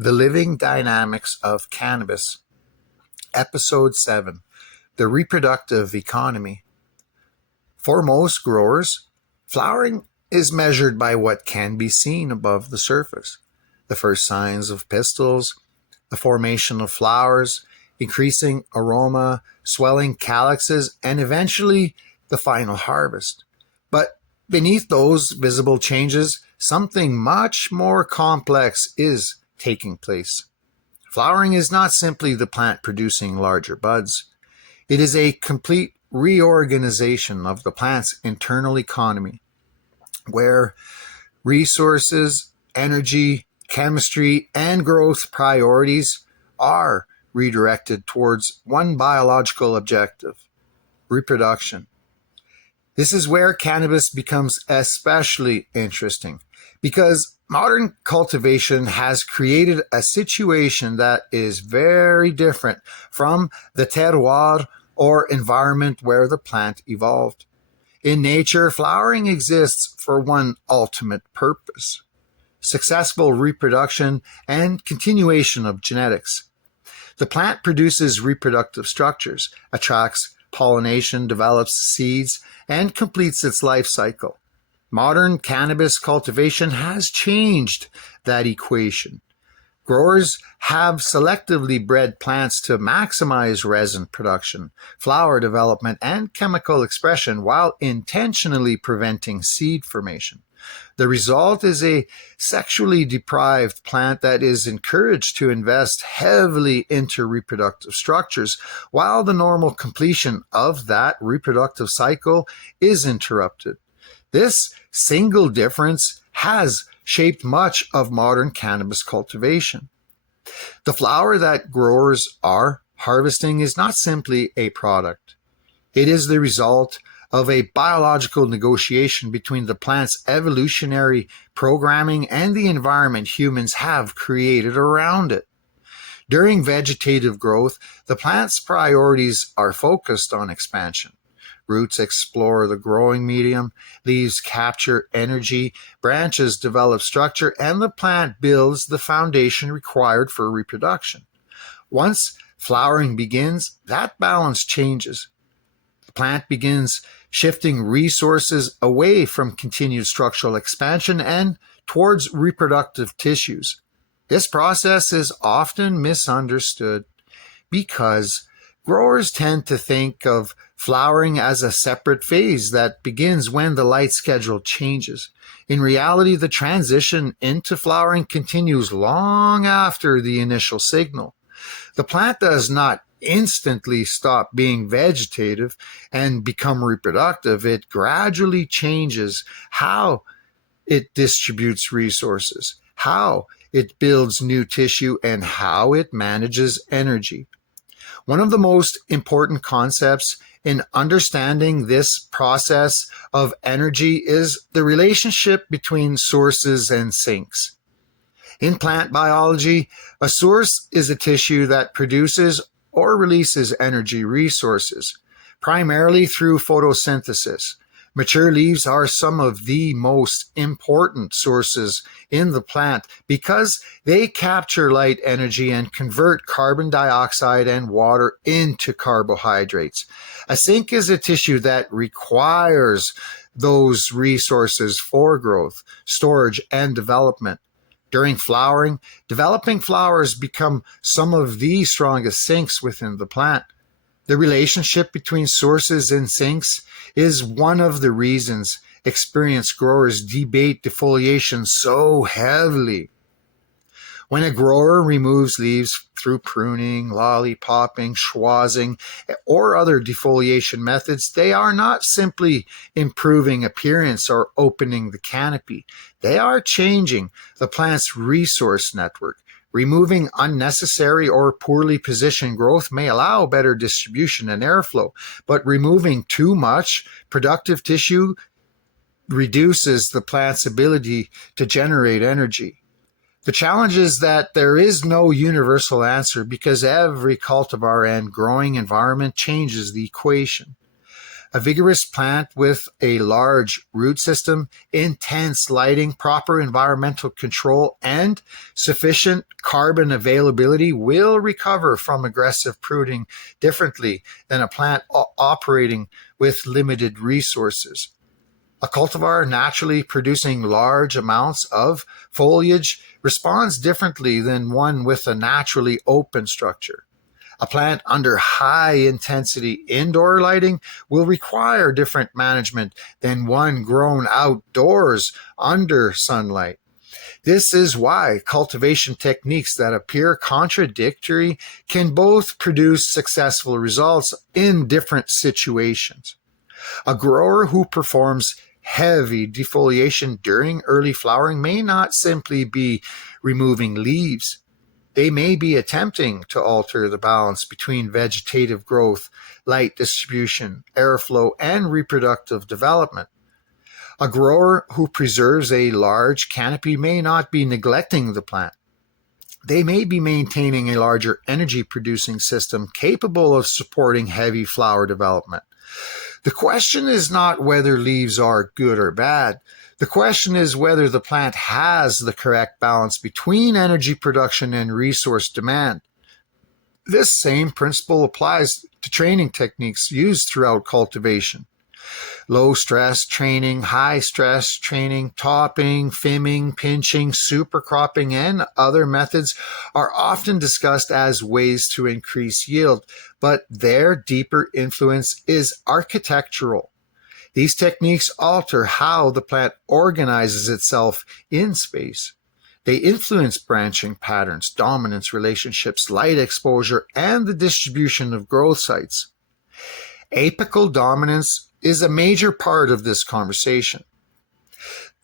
The Living Dynamics of Cannabis, Episode 7, The Reproductive Economy. For most growers, flowering is measured by what can be seen above the surface. The first signs of pistils, the formation of flowers, increasing aroma, swelling calyxes, and eventually the final harvest. But beneath those visible changes, something much more complex is taking place. Flowering is not simply the plant producing larger buds. It is a complete reorganization of the plant's internal economy, where resources, energy, chemistry, and growth priorities are redirected towards one biological objective: reproduction. This is where cannabis becomes especially interesting, because modern cultivation has created a situation that is very different from the terroir or environment where the plant evolved. In nature, flowering exists for one ultimate purpose: successful reproduction and continuation of genetics. The plant produces reproductive structures, attracts pollination, develops seeds, and completes its life cycle. Modern cannabis cultivation has changed that equation. Growers have selectively bred plants to maximize resin production, flower development, and chemical expression while intentionally preventing seed formation. The result is a sexually deprived plant that is encouraged to invest heavily into reproductive structures, while the normal completion of that reproductive cycle is interrupted. This single difference has shaped much of modern cannabis cultivation. The flower that growers are harvesting is not simply a product. It is the result of a biological negotiation between the plant's evolutionary programming and the environment humans have created around it. During vegetative growth, the plant's priorities are focused on expansion. Roots explore the growing medium, leaves capture energy, branches develop structure, and the plant builds the foundation required for reproduction. Once flowering begins, that balance changes. The plant begins shifting resources away from continued structural expansion and towards reproductive tissues. This process is often misunderstood because growers tend to think of flowering as a separate phase that begins when the light schedule changes. In reality, the transition into flowering continues long after the initial signal. The plant does not instantly stop being vegetative and become reproductive. It gradually changes how it distributes resources, how it builds new tissue, and how it manages energy. One of the most important concepts in understanding this process of energy is the relationship between sources and sinks. In plant biology, a source is a tissue that produces or releases energy resources, primarily through photosynthesis. Mature leaves are some of the most important sources in the plant because they capture light energy and convert carbon dioxide and water into carbohydrates. A sink is a tissue that requires those resources for growth, storage, and development. During flowering, developing flowers become some of the strongest sinks within the plant. The relationship between sources and sinks is one of the reasons experienced growers debate defoliation so heavily. When a grower removes leaves through pruning, lollipopping, schwazzing, or other defoliation methods, they are not simply improving appearance or opening the canopy. They are changing the plant's resource network. Removing unnecessary or poorly positioned growth may allow better distribution and airflow, but removing too much productive tissue reduces the plant's ability to generate energy. The challenge is that there is no universal answer because every cultivar and growing environment changes the equation. A vigorous plant with a large root system, intense lighting, proper environmental control, and sufficient carbon availability will recover from aggressive pruning differently than a plant operating with limited resources. A cultivar naturally producing large amounts of foliage responds differently than one with a naturally open structure. A plant under high-intensity indoor lighting will require different management than one grown outdoors under sunlight. This is why cultivation techniques that appear contradictory can both produce successful results in different situations. A grower who performs heavy defoliation during early flowering may not simply be removing leaves. They may be attempting to alter the balance between vegetative growth, light distribution, airflow, and reproductive development. A grower who preserves a large canopy may not be neglecting the plant. They may be maintaining a larger energy-producing system capable of supporting heavy flower development. The question is not whether leaves are good or bad. The question is whether the plant has the correct balance between energy production and resource demand. This same principle applies to training techniques used throughout cultivation. Low stress training, high stress training, topping, fimming, pinching, supercropping, and other methods are often discussed as ways to increase yield, but their deeper influence is architectural. These techniques alter how the plant organizes itself in space. They influence branching patterns, dominance relationships, light exposure, and the distribution of growth sites. Apical dominance is a major part of this conversation.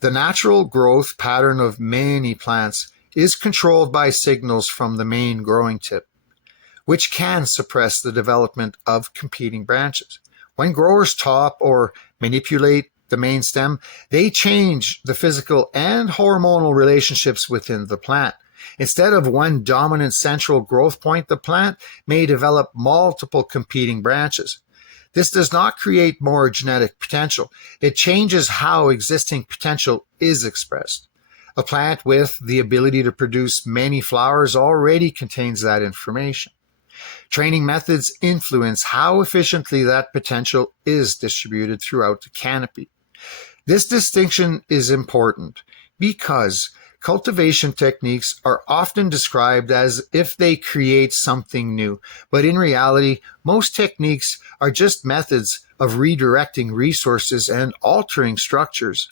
The natural growth pattern of many plants is controlled by signals from the main growing tip, which can suppress the development of competing branches. When growers top or manipulate the main stem, they change the physical and hormonal relationships within the plant. Instead of one dominant central growth point, the plant may develop multiple competing branches. This does not create more genetic potential. It changes how existing potential is expressed. A plant with the ability to produce many flowers already contains that information. Training methods influence how efficiently that potential is distributed throughout the canopy. This distinction is important because cultivation techniques are often described as if they create something new, but in reality, most techniques are just methods of redirecting resources and altering structures.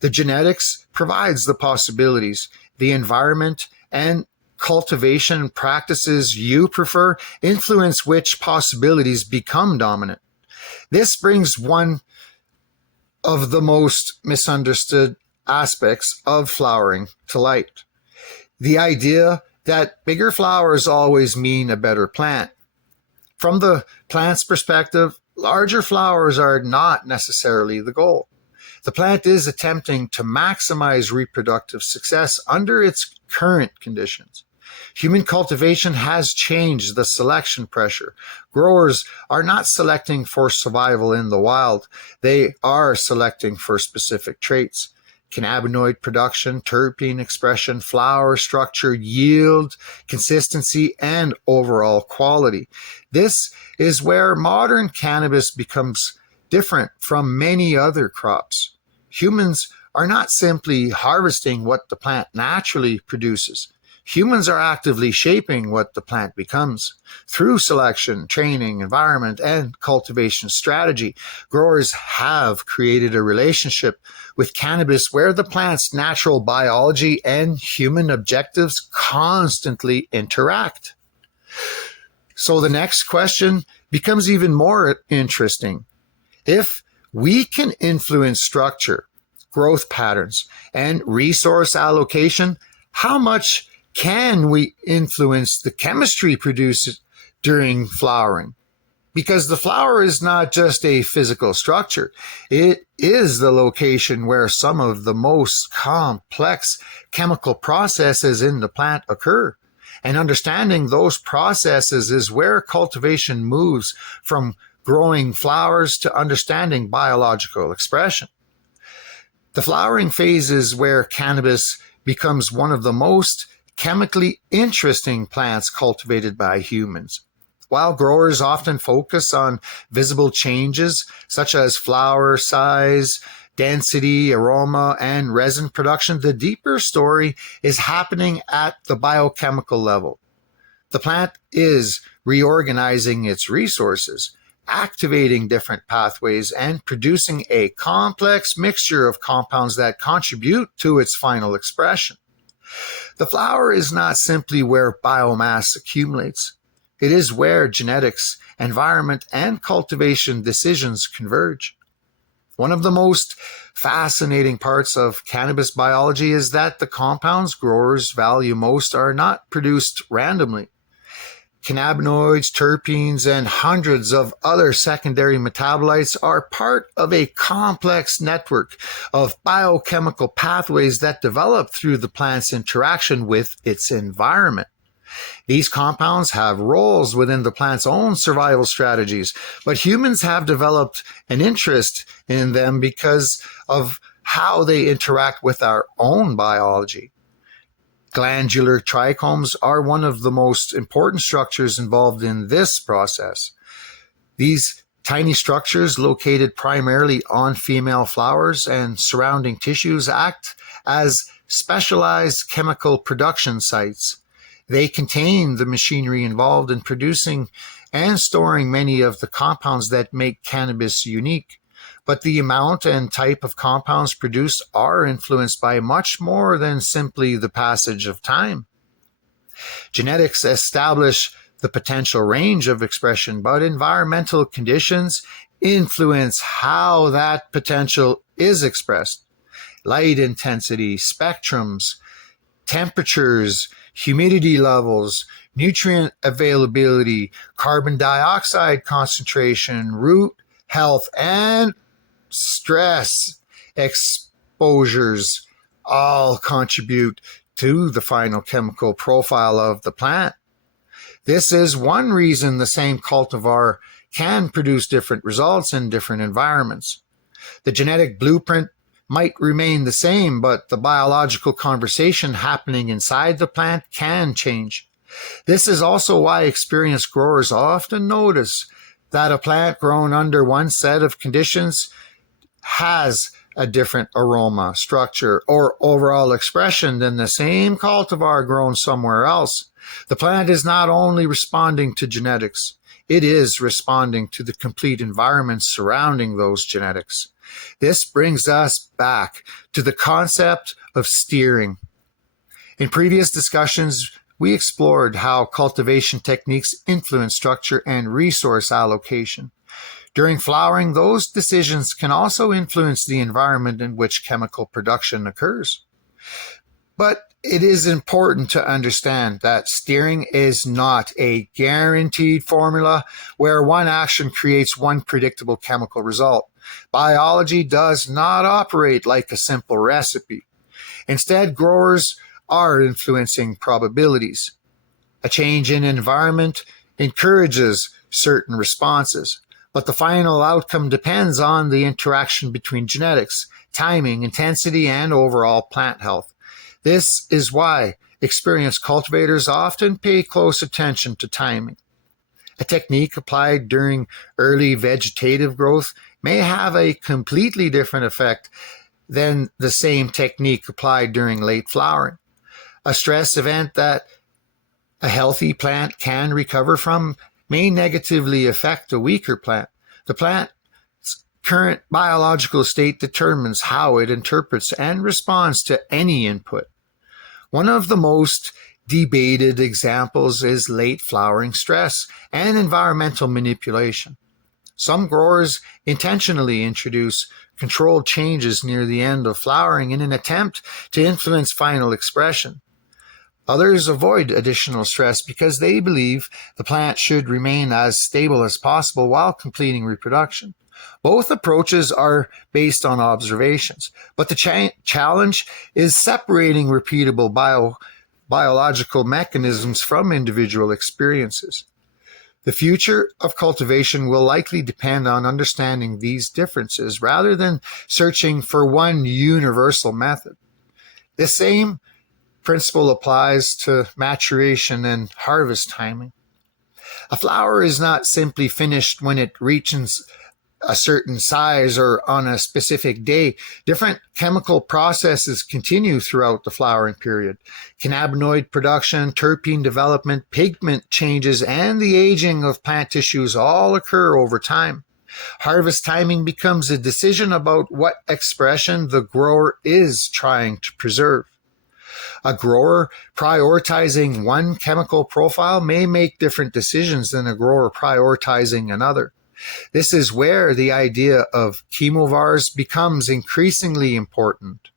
The genetics provides the possibilities, the environment and cultivation practices you prefer influence which possibilities become dominant. This brings one of the most misunderstood aspects of flowering to light. The idea that bigger flowers always mean a better plant. From the plant's perspective, larger flowers are not necessarily the goal. The plant is attempting to maximize reproductive success under its current conditions. Human cultivation has changed the selection pressure. Growers are not selecting for survival in the wild. They are selecting for specific traits: cannabinoid production, terpene expression, flower structure, yield, consistency, and overall quality. This is where modern cannabis becomes different from many other crops. Humans are not simply harvesting what the plant naturally produces. Humans are actively shaping what the plant becomes. Through selection, training, environment, and cultivation strategy, growers have created a relationship with cannabis where the plant's natural biology and human objectives constantly interact. So the next question becomes even more interesting. If we can influence structure, growth patterns, and resource allocation, how much can we influence the chemistry produced during flowering? Because the flower is not just a physical structure. It is the location where some of the most complex chemical processes in the plant occur. And understanding those processes is where cultivation moves from growing flowers to understanding biological expression. The flowering phase is where cannabis becomes one of the most chemically interesting plants cultivated by humans. While growers often focus on visible changes such as flower size, density, aroma, and resin production, the deeper story is happening at the biochemical level. The plant is reorganizing its resources, activating different pathways, and producing a complex mixture of compounds that contribute to its final expression. The flower is not simply where biomass accumulates. It is where genetics, environment, and cultivation decisions converge. One of the most fascinating parts of cannabis biology is that the compounds growers value most are not produced randomly. Cannabinoids, terpenes, and hundreds of other secondary metabolites are part of a complex network of biochemical pathways that develop through the plant's interaction with its environment. These compounds have roles within the plant's own survival strategies, but humans have developed an interest in them because of how they interact with our own biology. Glandular trichomes are one of the most important structures involved in this process. These tiny structures, located primarily on female flowers and surrounding tissues, act as specialized chemical production sites. They contain the machinery involved in producing and storing many of the compounds that make cannabis unique. But the amount and type of compounds produced are influenced by much more than simply the passage of time. Genetics establish the potential range of expression, but environmental conditions influence how that potential is expressed. Light intensity, spectrums, temperatures, humidity levels, nutrient availability, carbon dioxide concentration, root health, and stress exposures all contribute to the final chemical profile of the plant. This is one reason the same cultivar can produce different results in different environments. The genetic blueprint might remain the same, but the biological conversation happening inside the plant can change. This is also why experienced growers often notice that a plant grown under one set of conditions has a different aroma, structure, or overall expression than the same cultivar grown somewhere else. The plant is not only responding to genetics, it is responding to the complete environment surrounding those genetics. This brings us back to the concept of steering. In previous discussions, we explored how cultivation techniques influence structure and resource allocation. During flowering, those decisions can also influence the environment in which chemical production occurs. But it is important to understand that steering is not a guaranteed formula where one action creates one predictable chemical result. Biology does not operate like a simple recipe. Instead, growers are influencing probabilities. A change in environment encourages certain responses, but the final outcome depends on the interaction between genetics, timing, intensity, and overall plant health. This is why experienced cultivators often pay close attention to timing. A technique applied during early vegetative growth may have a completely different effect than the same technique applied during late flowering. A stress event that a healthy plant can recover from may negatively affect a weaker plant. The plant's current biological state determines how it interprets and responds to any input. One of the most debated examples is late flowering stress and environmental manipulation. Some growers intentionally introduce controlled changes near the end of flowering in an attempt to influence final expression. Others avoid additional stress because they believe the plant should remain as stable as possible while completing reproduction. Both approaches are based on observations, but the challenge is separating repeatable biological mechanisms from individual experiences. The future of cultivation will likely depend on understanding these differences rather than searching for one universal method. The same principle applies to maturation and harvest timing. A flower is not simply finished when it reaches a certain size or on a specific day. Different chemical processes continue throughout the flowering period. Cannabinoid production, terpene development, pigment changes, and the aging of plant tissues all occur over time. Harvest timing becomes a decision about what expression the grower is trying to preserve. A grower prioritizing one chemical profile may make different decisions than a grower prioritizing another. This is where the idea of chemovars becomes increasingly important.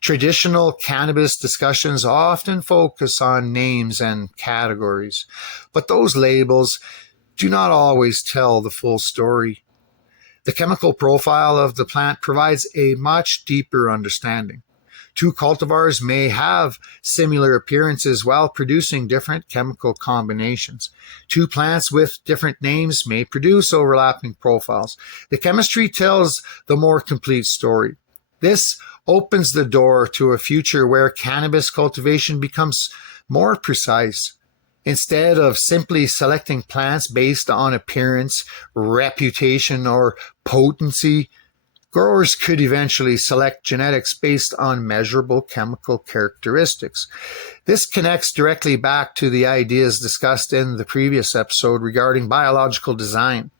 Traditional cannabis discussions often focus on names and categories, but those labels do not always tell the full story. The chemical profile of the plant provides a much deeper understanding. Two cultivars may have similar appearances while producing different chemical combinations. Two plants with different names may produce overlapping profiles. The chemistry tells the more complete story. This opens the door to a future where cannabis cultivation becomes more precise. Instead of simply selecting plants based on appearance, reputation, or potency, growers could eventually select genetics based on measurable chemical characteristics. This connects directly back to the ideas discussed in the previous episode regarding biological design.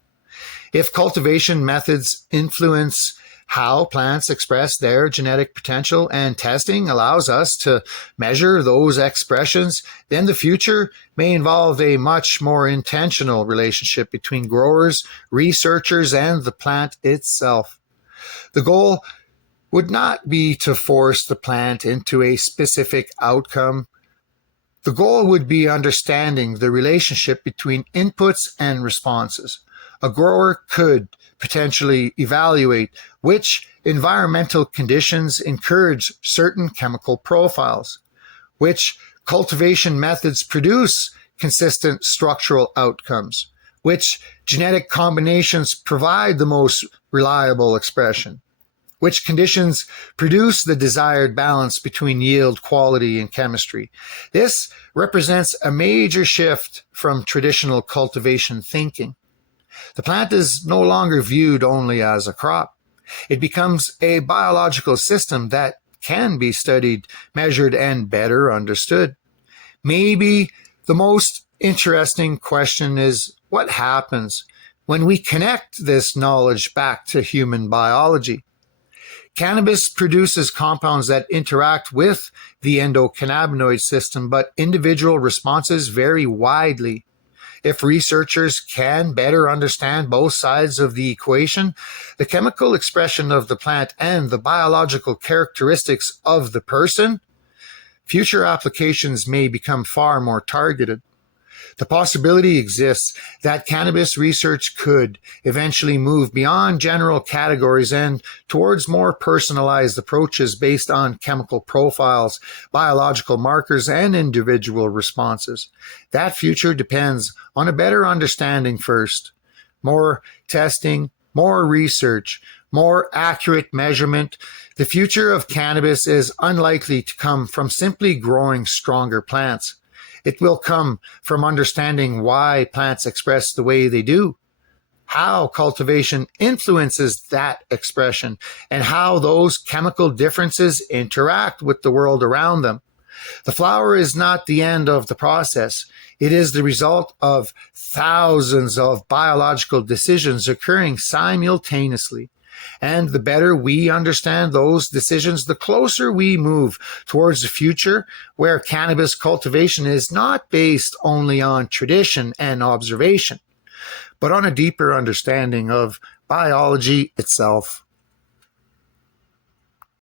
If cultivation methods influence how plants express their genetic potential and testing allows us to measure those expressions, then the future may involve a much more intentional relationship between growers, researchers, and the plant itself. The goal would not be to force the plant into a specific outcome. The goal would be understanding the relationship between inputs and responses. A grower could potentially evaluate which environmental conditions encourage certain chemical profiles, which cultivation methods produce consistent structural outcomes, which genetic combinations provide the most reliable expression, which conditions produce the desired balance between yield, quality, and chemistry. This represents a major shift from traditional cultivation thinking. The plant is no longer viewed only as a crop. It becomes a biological system that can be studied, measured, and better understood. Maybe the most interesting question is what happens when we connect this knowledge back to human biology. Cannabis produces compounds that interact with the endocannabinoid system, but individual responses vary widely. If researchers can better understand both sides of the equation, the chemical expression of the plant and the biological characteristics of the person, future applications may become far more targeted. The possibility exists that cannabis research could eventually move beyond general categories and towards more personalized approaches based on chemical profiles, biological markers, and individual responses. That future depends on a better understanding first. More testing, more research, more accurate measurement. The future of cannabis is unlikely to come from simply growing stronger plants. It will come from understanding why plants express the way they do, how cultivation influences that expression, and how those chemical differences interact with the world around them. The flower is not the end of the process. It is the result of thousands of biological decisions occurring simultaneously. And the better we understand those decisions, the closer we move towards a future where cannabis cultivation is not based only on tradition and observation, but on a deeper understanding of biology itself.